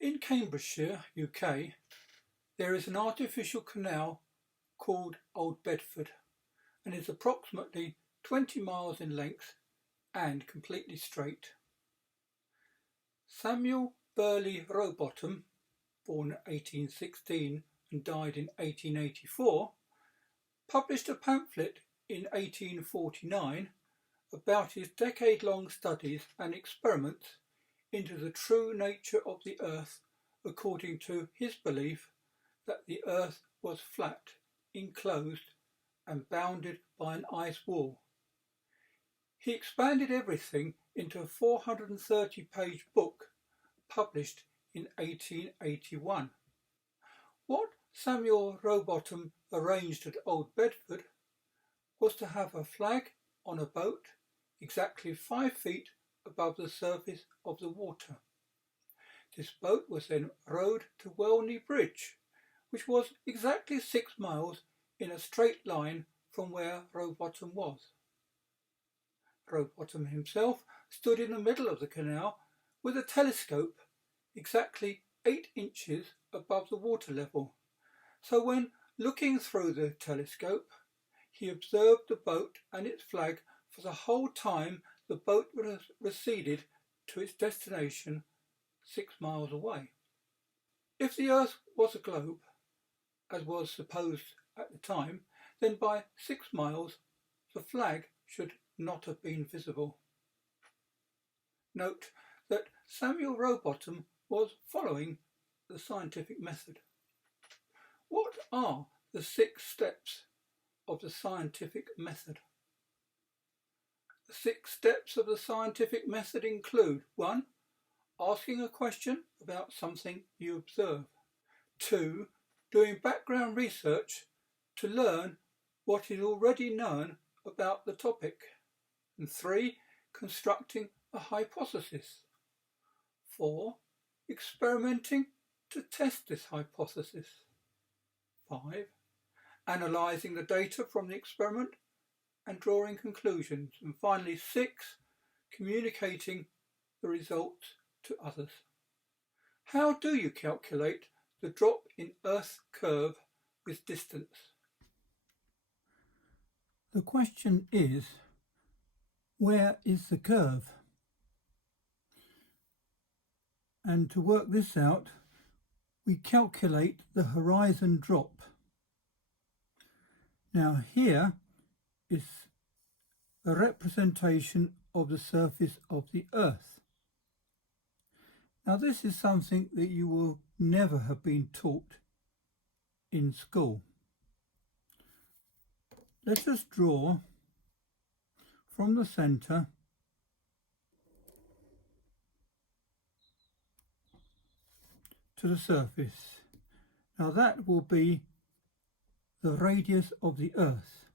In Cambridgeshire, UK, there is an artificial canal called Old Bedford and is approximately 20 miles in length and completely straight. Samuel Burley Rowbottom, born 1816 and died in 1884, published a pamphlet in 1849 about his decade-long studies and experiments into the true nature of the earth according to his belief that the earth was flat, enclosed and bounded by an ice wall. He expanded everything into a 430-page book published in 1881. What Samuel Rowbottom arranged at Old Bedford was to have a flag on a boat exactly 5 feet above the surface of the water. This boat was then rowed to Welney Bridge, which was exactly 6 miles in a straight line from where Rowbottom was. Rowbottom himself stood in the middle of the canal with a telescope exactly 8 inches above the water level. So when looking through the telescope, he observed the boat and its flag for the whole time the boat receded to its destination 6 miles away. If the earth was a globe, as was supposed at the time, then by 6 miles the flag should not have been visible. Note that Samuel Rowbottom was following the scientific method. What are the 6 steps of the scientific method? The 6 steps of the scientific method include 1. Asking a question about something you observe. 2. Doing background research to learn what is already known about the topic. And 3. Constructing a hypothesis. 4. Experimenting to test this hypothesis. 5. Analysing the data from the experiment and drawing conclusions. And finally 6. Communicating the results to others. How do you calculate the drop in Earth's curve with distance? The question is, where is the curve? And to work this out, we calculate the horizon drop. Now here is a representation of the surface of the Earth. Now this is something that you will never have been taught in school. Let us draw from the centre to the surface. Now that will be the radius of the Earth,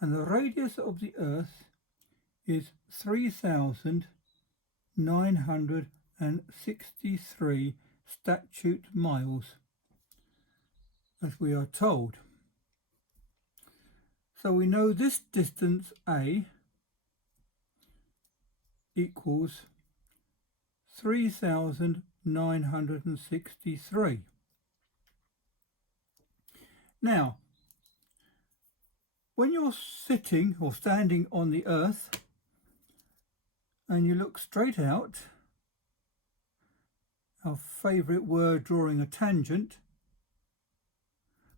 and the radius of the Earth is 3,963 statute miles, as we are told. So we know this distance A equals 3,963. Now, when you're sitting or standing on the Earth and you look straight out, our favourite word, drawing a tangent,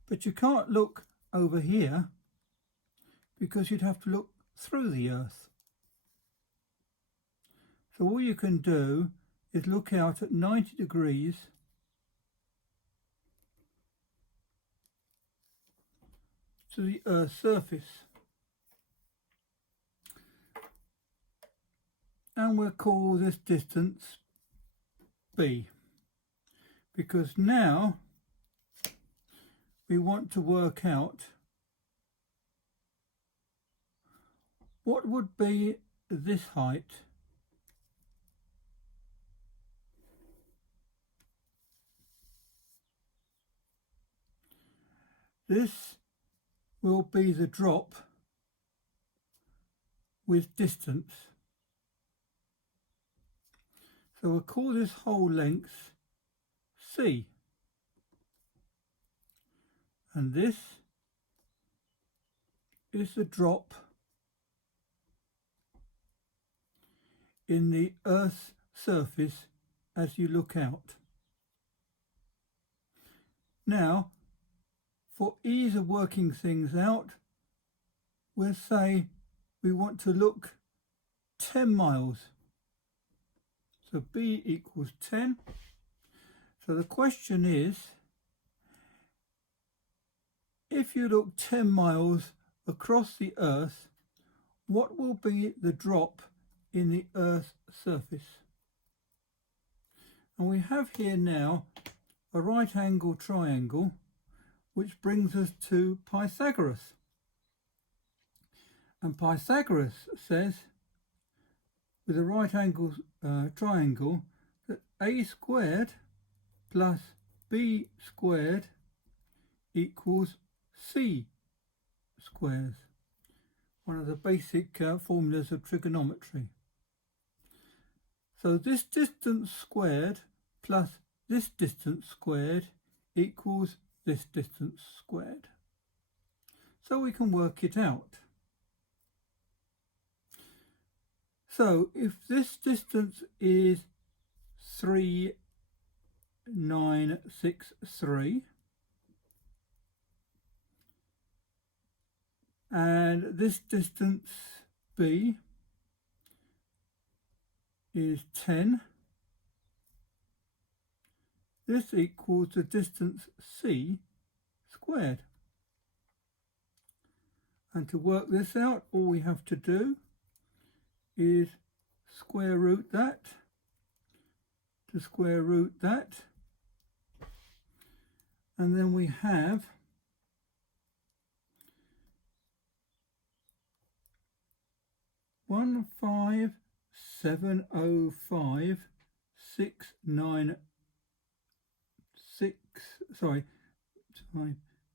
but you can't look over here because you'd have to look through the Earth. So all you can do is look out at 90 degrees to the Earth's surface. And we'll call this distance B, because now we want to work out what would be this height this will be the drop with distance. So we'll call this whole length C. And this is the drop in the Earth's surface as you look out. Now, for ease of working things out, we'll say we want to look 10 miles. So B equals 10. So the question is, if you look 10 miles across the Earth, what will be the drop in the Earth's surface? And we have here now a right angle triangle, which brings us to Pythagoras. And Pythagoras says, with a right angle triangle, that a squared plus b squared equals c squared. One of the basic formulas of trigonometry. So this distance squared plus this distance squared equals this distance squared. So we can work it out. So if this distance is 3963 and this distance B is 10, this equals the distance C squared. And to work this out, all we have to do is square root that to square root that, and then we have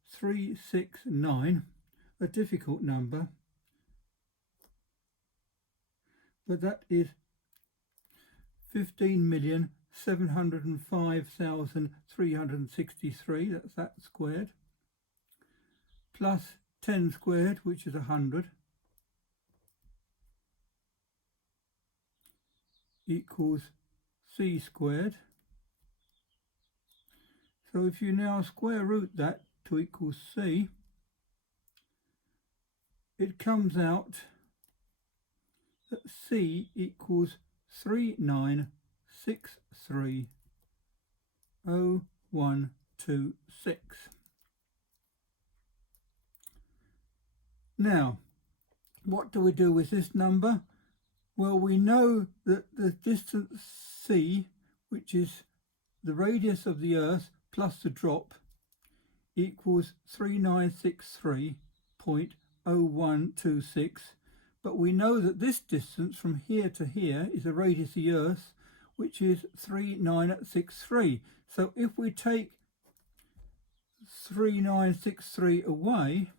369, a difficult number, but that is 15,705,363, that's that squared, plus 10 squared, which is 100, equals c squared. So if you now square root that to equal c, it comes out that c equals 3963.0126. Now, what do we do with this number? Well, we know that the distance c, which is the radius of the Earth plus the drop, equals 3963.0126. But we know that this distance from here to here is the radius of the Earth, which is 3963. So if we take 3963 away,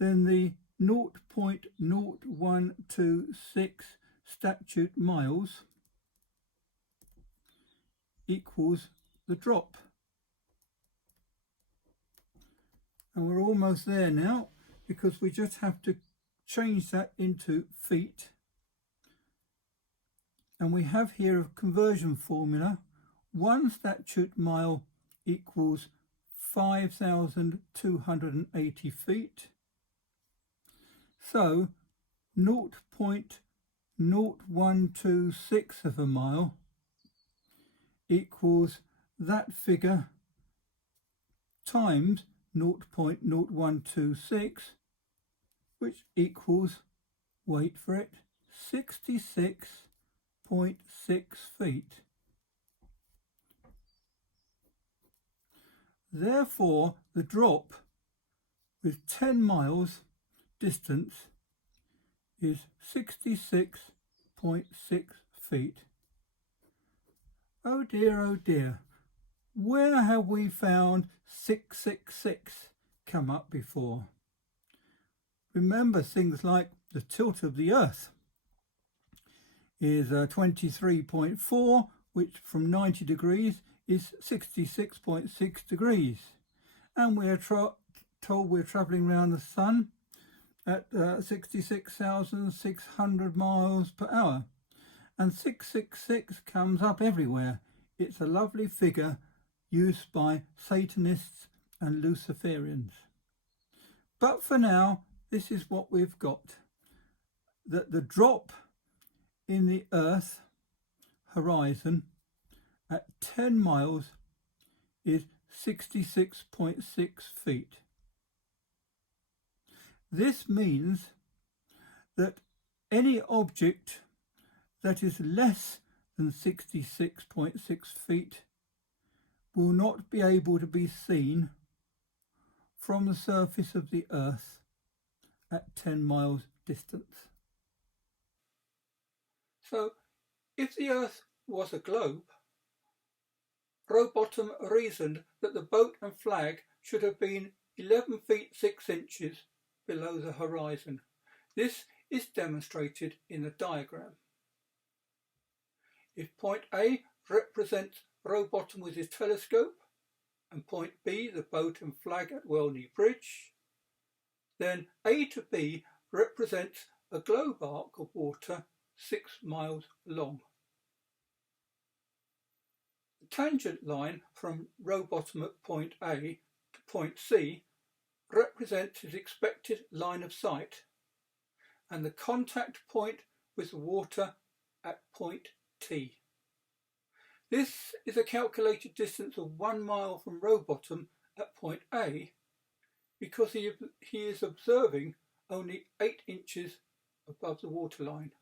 then the 0.0126 statute miles equals the drop. And we're almost there now, because we just have to change that into feet. And we have here a conversion formula. 1 statute mile equals 5,280 feet. So 0.0126 of a mile equals that figure times 0.0126, which equals, wait for it, 66.6 feet. Therefore, the drop with 10 miles distance is 66.6 feet. Oh dear, where have we found 666 come up before? Remember things like the tilt of the Earth is 23.4, which from 90 degrees is 66.6 degrees, and we're told we're travelling around the sun at 66,600 miles per hour, and 666 comes up everywhere. It's a lovely figure used by Satanists and Luciferians. But for now, this is what we've got, that the drop in the Earth horizon at 10 miles is 66.6 feet. This means that any object that is less than 66.6 feet will not be able to be seen from the surface of the Earth at 10 miles distance. So, if the Earth was a globe, Rowbottom reasoned that the boat and flag should have been 11 feet 6 inches below the horizon. This is demonstrated in the diagram. If point A represents Rowbottom with his telescope and point B the boat and flag at Welney Bridge, then A to B represents a globe arc of water 6 miles long. The tangent line from Rowbottom at point A to point C represents his expected line of sight, and the contact point with the water at point T. This is a calculated distance of 1 mile from Rowbottom at point A, because he is observing only 8 inches above the waterline.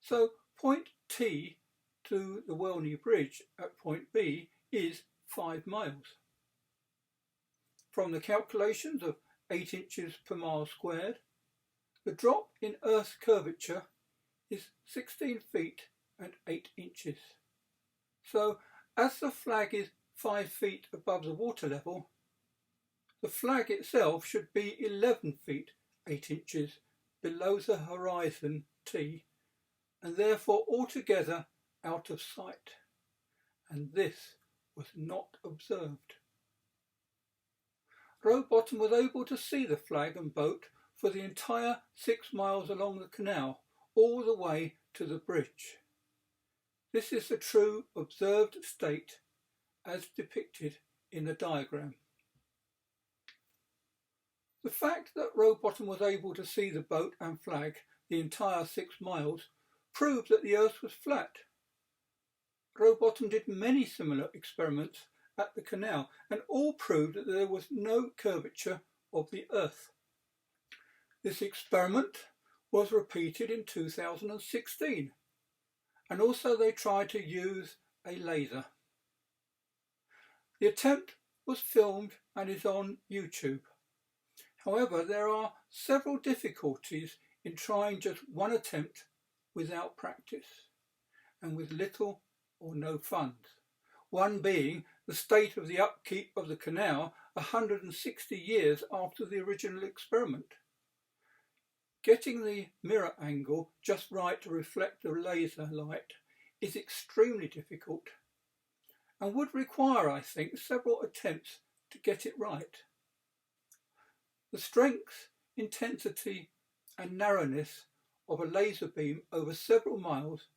So point T to the Welney Bridge at point B is 5 miles. From the calculations of 8 inches per mile squared, the drop in Earth's curvature is 16 feet and 8 inches. So, as the flag is 5 feet above the water level, the flag itself should be 11 feet 8 inches below the horizon T, and therefore altogether out of sight. And this was not observed. Rowbottom was able to see the flag and boat for the entire 6 miles along the canal, all the way to the bridge. This is the true observed state as depicted in the diagram. The fact that Rowbottom was able to see the boat and flag the entire 6 miles proved that the Earth was flat. Rowbottom did many similar experiments at the canal, and all proved that there was no curvature of the Earth. This experiment was repeated in 2016, and also they tried to use a laser. The attempt was filmed and is on YouTube. However, there are several difficulties in trying just one attempt without practice and with little or no funds. One being the state of the upkeep of the canal 160 years after the original experiment. Getting the mirror angle just right to reflect the laser light is extremely difficult and would require, I think, several attempts to get it right. The strength, intensity and narrowness of a laser beam over several miles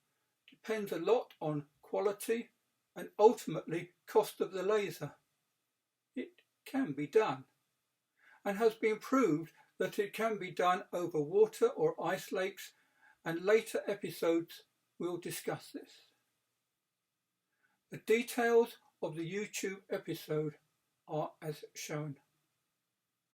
depends a lot on quality and ultimately cost of the laser. It can be done, and has been proved that it can be done over water or ice lakes, and later episodes will discuss this. The details of the YouTube episode are as shown.